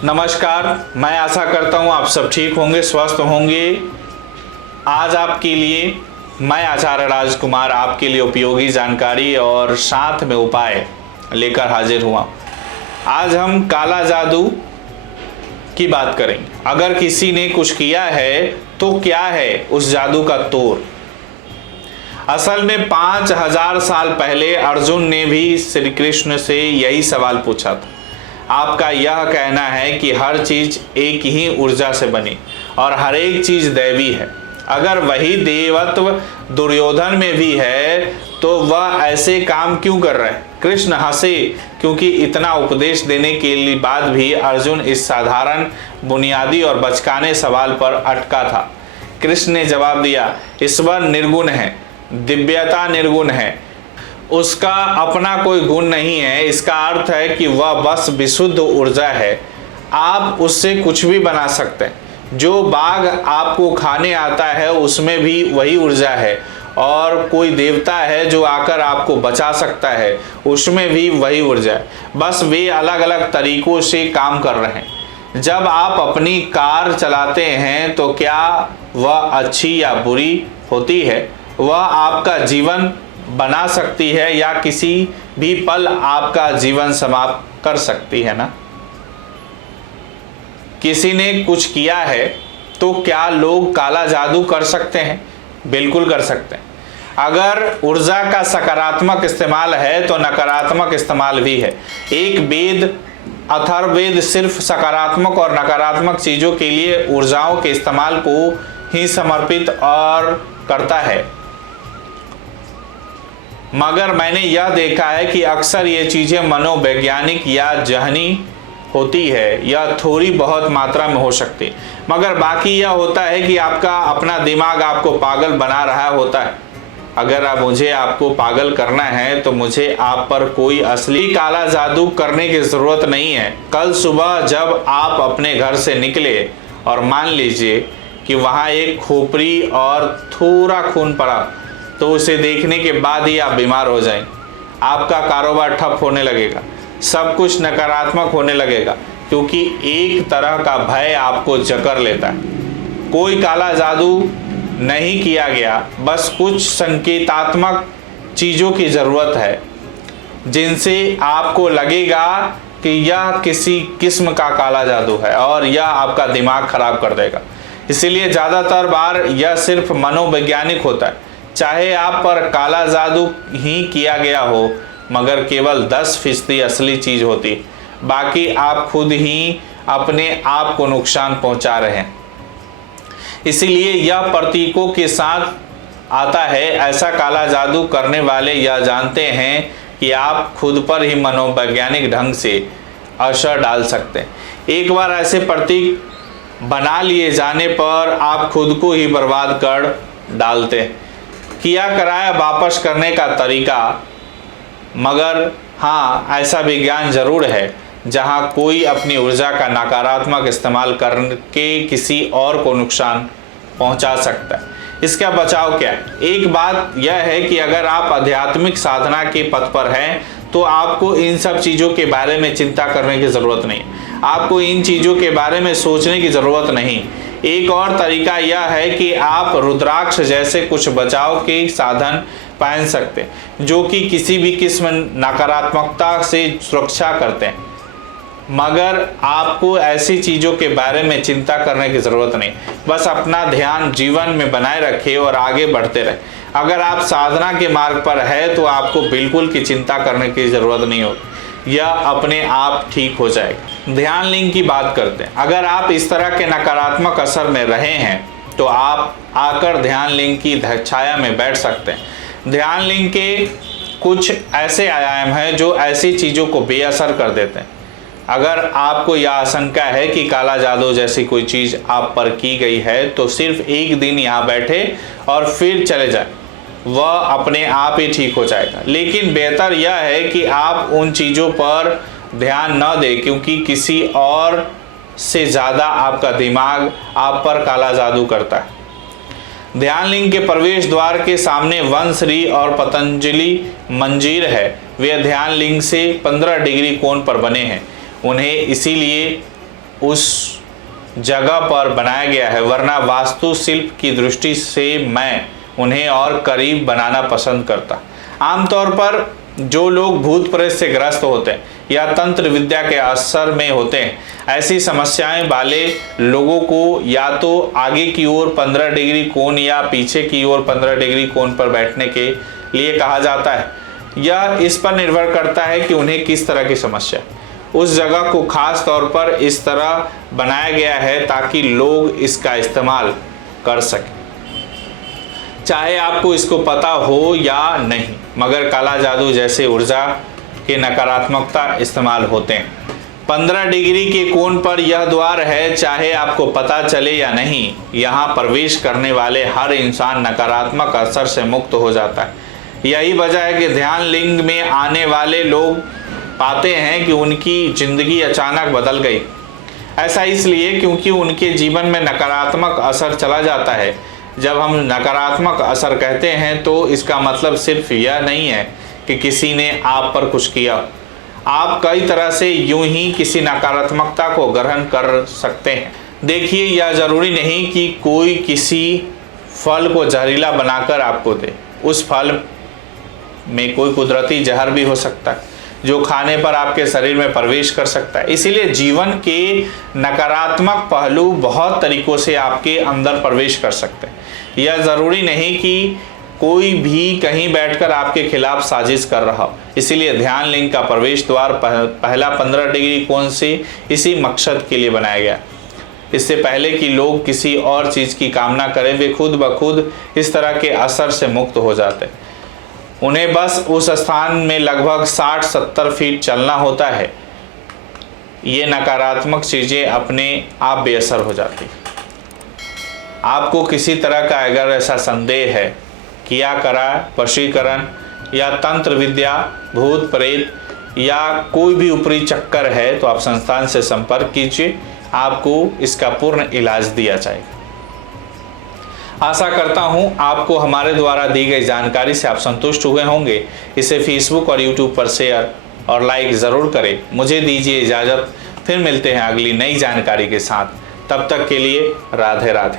नमस्कार, मैं आशा करता हूँ आप सब ठीक होंगे, स्वस्थ होंगे। आज आपके लिए मैं आचार्य राजकुमार आपके लिए उपयोगी जानकारी और साथ में उपाय लेकर हाजिर हुआ। आज हम काला जादू की बात करेंगे। अगर किसी ने कुछ किया है तो क्या है उस जादू का तोड़। असल में 5000 साल पहले अर्जुन ने भी श्री कृष्ण से यही सवाल पूछा था। आपका यह कहना है कि हर चीज एक ही ऊर्जा से बनी और हर एक चीज दैवी है। अगर वही देवत्व दुर्योधन में भी है तो वह ऐसे काम क्यों कर रहा है। कृष्ण हंसे क्योंकि इतना उपदेश देने के लिए बाद भी अर्जुन इस साधारण बुनियादी और बचकाने सवाल पर अटका था। कृष्ण ने जवाब दिया, ईश्वर निर्गुण है, दिव्यता निर्गुण है, उसका अपना कोई गुण नहीं है। इसका अर्थ है कि वह बस विशुद्ध ऊर्जा है। आप उससे कुछ भी बना सकते हैं। जो बाघ आपको खाने आता है उसमें भी वही ऊर्जा है, और कोई देवता है जो आकर आपको बचा सकता है, उसमें भी वही ऊर्जा है। बस वे अलग अलग तरीकों से काम कर रहे हैं। जब आप अपनी कार चलाते हैं तो क्या वह अच्छी या बुरी होती है? वह आपका जीवन बना सकती है या किसी भी पल आपका जीवन समाप्त कर सकती है ना। किसी ने कुछ किया है तो क्या लोग काला जादू कर सकते हैं? बिल्कुल कर सकते हैं। अगर ऊर्जा का सकारात्मक इस्तेमाल है तो नकारात्मक इस्तेमाल भी है। एक वेद अथर्ववेद सिर्फ सकारात्मक और नकारात्मक चीजों के लिए ऊर्जाओं के इस्तेमाल को ही समर्पित और करता है। मगर मैंने यह देखा है कि अक्सर ये चीजें मनोवैज्ञानिक या जहनी होती है, या थोड़ी बहुत मात्रा में हो सकती है। मगर बाकी यह होता है कि आपका अपना दिमाग आपको पागल बना रहा होता है। अगर मुझे आपको पागल करना है तो मुझे आप पर कोई असली काला जादू करने की जरूरत नहीं है। कल सुबह जब आप अपने घर से निकले और मान लीजिए कि वहां एक खोपड़ी और थोड़ा खून पड़ा, तो उसे देखने के बाद ही आप बीमार हो जाएं। आपका कारोबार ठप होने लगेगा, सब कुछ नकारात्मक होने लगेगा, क्योंकि एक तरह का भय आपको जकड़ लेता है। कोई काला जादू नहीं किया गया, बस कुछ संकेतात्मक चीज़ों की ज़रूरत है जिनसे आपको लगेगा कि यह किसी किस्म का काला जादू है और यह आपका दिमाग खराब कर देगा। इसीलिए ज़्यादातर बार यह सिर्फ मनोवैज्ञानिक होता है। चाहे आप पर काला जादू ही किया गया हो, मगर केवल 10% असली चीज होती, बाकी आप खुद ही अपने आप को नुकसान पहुंचा रहे हैं। इसीलिए यह प्रतीकों के साथ आता है। ऐसा काला जादू करने वाले यह जानते हैं कि आप खुद पर ही मनोवैज्ञानिक ढंग से असर डाल सकते हैं। एक बार ऐसे प्रतीक बना लिए जाने पर आप खुद को ही बर्बाद कर डालते हैं। किया कराया वापस करने का तरीका, मगर हाँ, ऐसा विज्ञान जरूर है जहाँ कोई अपनी ऊर्जा का नकारात्मक इस्तेमाल करके किसी और को नुकसान पहुँचा सकता है। इसका बचाव क्या है? एक बात यह है कि अगर आप आध्यात्मिक साधना के पथ पर हैं तो आपको इन सब चीज़ों के बारे में चिंता करने की ज़रूरत नहीं। आपको इन चीज़ों के बारे में सोचने की ज़रूरत नहीं। एक और तरीका यह है कि आप रुद्राक्ष जैसे कुछ बचाव के साधन पहन सकते हैं जो कि किसी भी किस्म नकारात्मकता से सुरक्षा करते हैं। मगर आपको ऐसी चीज़ों के बारे में चिंता करने की ज़रूरत नहीं। बस अपना ध्यान जीवन में बनाए रखें और आगे बढ़ते रहें। अगर आप साधना के मार्ग पर है तो आपको बिल्कुल की चिंता करने की ज़रूरत नहीं होगी, यह अपने आप ठीक हो जाएगा। ध्यान लिंग की बात करते हैं। अगर आप इस तरह के नकारात्मक असर में रहे हैं तो आप आकर ध्यान लिंग की छाया में बैठ सकते हैं। ध्यान लिंग के कुछ ऐसे आयाम हैं जो ऐसी चीज़ों को बेअसर कर देते हैं। अगर आपको यह आशंका है कि काला जादू जैसी कोई चीज़ आप पर की गई है तो सिर्फ एक दिन यहाँ बैठे और फिर चले जाए, वह अपने आप ही ठीक हो जाएगा। लेकिन बेहतर यह है कि आप उन चीज़ों पर ध्यान न दें, क्योंकि किसी और से ज़्यादा आपका दिमाग आप पर काला जादू करता है। ध्यान लिंग के प्रवेश द्वार के सामने वंशरी और पतंजलि मंजीर है। वे ध्यान लिंग से 15 डिग्री कोण पर बने हैं। उन्हें इसीलिए उस जगह पर बनाया गया है, वरना वास्तुशिल्प की दृष्टि से मैं उन्हें और करीब बनाना पसंद करता। आमतौर पर जो लोग भूत प्रेत से ग्रस्त होते हैं या तंत्र विद्या के असर में होते हैं, ऐसी समस्याएं वाले लोगों को या तो आगे की ओर 15 डिग्री कोण या पीछे की ओर 15 डिग्री कोण पर बैठने के लिए कहा जाता है। यह इस पर निर्भर करता है कि उन्हें किस तरह की समस्या। उस जगह को खास तौर पर इस तरह बनाया गया है ताकि लोग इसका इस्तेमाल कर सकें, चाहे आपको इसको पता हो या नहीं। मगर काला जादू जैसे ऊर्जा के नकारात्मकता इस्तेमाल होते हैं। 15 डिग्री के कोण पर यह द्वार है, चाहे आपको पता चले या नहीं। यहाँ प्रवेश करने वाले हर इंसान नकारात्मक असर से मुक्त हो जाता है। यही वजह है कि ध्यान लिंग में आने वाले लोग पाते हैं कि उनकी जिंदगी अचानक बदल गई। ऐसा इसलिए क्योंकि उनके जीवन में नकारात्मक असर चला जाता है। जब हम नकारात्मक असर कहते हैं तो इसका मतलब सिर्फ यह नहीं है कि किसी ने आप पर कुछ किया। आप कई तरह से यूं ही किसी नकारात्मकता को ग्रहण कर सकते हैं। देखिए, यह जरूरी नहीं कि कोई किसी फल को जहरीला बनाकर आपको दे। उस फल में कोई कुदरती जहर भी हो सकता है जो खाने पर आपके शरीर में प्रवेश कर सकता है। इसीलिए जीवन के नकारात्मक पहलू बहुत तरीकों से आपके अंदर प्रवेश कर सकते हैं। यह ज़रूरी नहीं कि कोई भी कहीं बैठकर आपके खिलाफ साजिश कर रहा हो। इसीलिए ध्यान लिंग का प्रवेश द्वार पहला 15 डिग्री कोण से इसी मकसद के लिए बनाया गया। इससे पहले कि लोग किसी और चीज़ की कामना करें, वे खुद ब खुद इस तरह के असर से मुक्त हो जाते हैं। उन्हें बस उस स्थान में लगभग 60-70 फीट चलना होता है। ये नकारात्मक चीज़ें अपने आप बेअसर हो जाती। आपको किसी तरह का अगर ऐसा संदेह है, किया करा वशीकरण या तंत्र विद्या, भूत प्रेत या कोई भी ऊपरी चक्कर है, तो आप संस्थान से संपर्क कीजिए। आपको इसका पूर्ण इलाज दिया जाएगा। आशा करता हूं आपको हमारे द्वारा दी गई जानकारी से आप संतुष्ट हुए होंगे। इसे फेसबुक और यूट्यूब पर शेयर और लाइक ज़रूर करें। मुझे दीजिए इजाज़त, फिर मिलते हैं अगली नई जानकारी के साथ। तब तक के लिए राधे राधे।